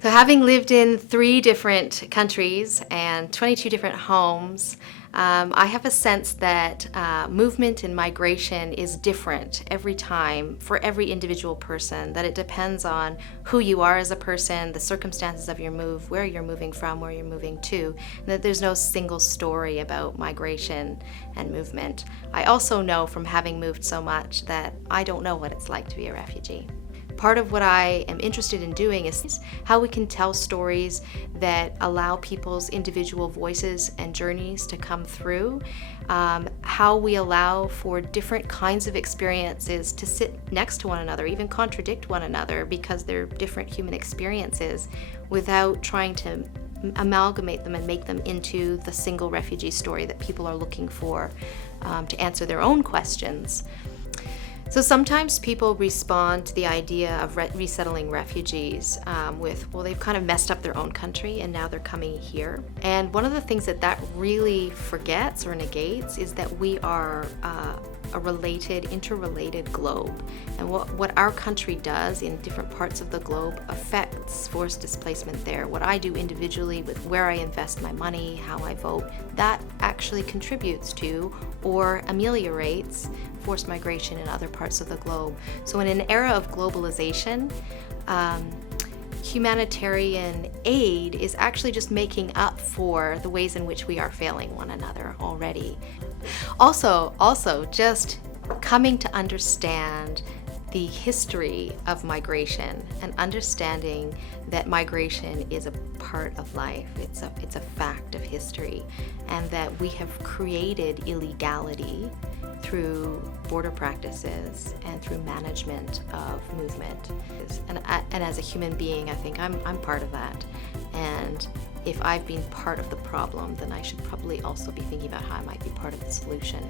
So having lived in 3 different countries and 22 different homes, I have a sense that movement and migration is different every time for every individual person, that it depends on who you are as a person, the circumstances of your move, where you're moving from, where you're moving to, and that there's no single story about migration and movement. I also know from having moved so much that I don't know what it's like to be a refugee. Part of what I am interested in doing is how we can tell stories that allow people's individual voices and journeys to come through, how we allow for different kinds of experiences to sit next to one another, even contradict one another because they're different human experiences, without trying to amalgamate them and make them into the single refugee story that people are looking for to answer their own questions. So sometimes people respond to the idea of resettling refugees with, well, they've kind of messed up their own country and now they're coming here. And one of the things that really forgets or negates is that we are a interrelated globe. And what our country does in different parts of the globe affects forced displacement there. What I do individually with where I invest my money, how I vote, that actually contributes to or ameliorates forced migration in other parts of the globe. So in an era of globalization, humanitarian aid is actually just making up for the ways in which we are failing one another already. Also just coming to understand the history of migration and understanding that migration is a part of life. It's a fact of history, and that we have created illegality through border practices and through management of movement. And as a human being, I think I'm part of that. And if I've been part of the problem, then I should probably also be thinking about how I might be part of the solution.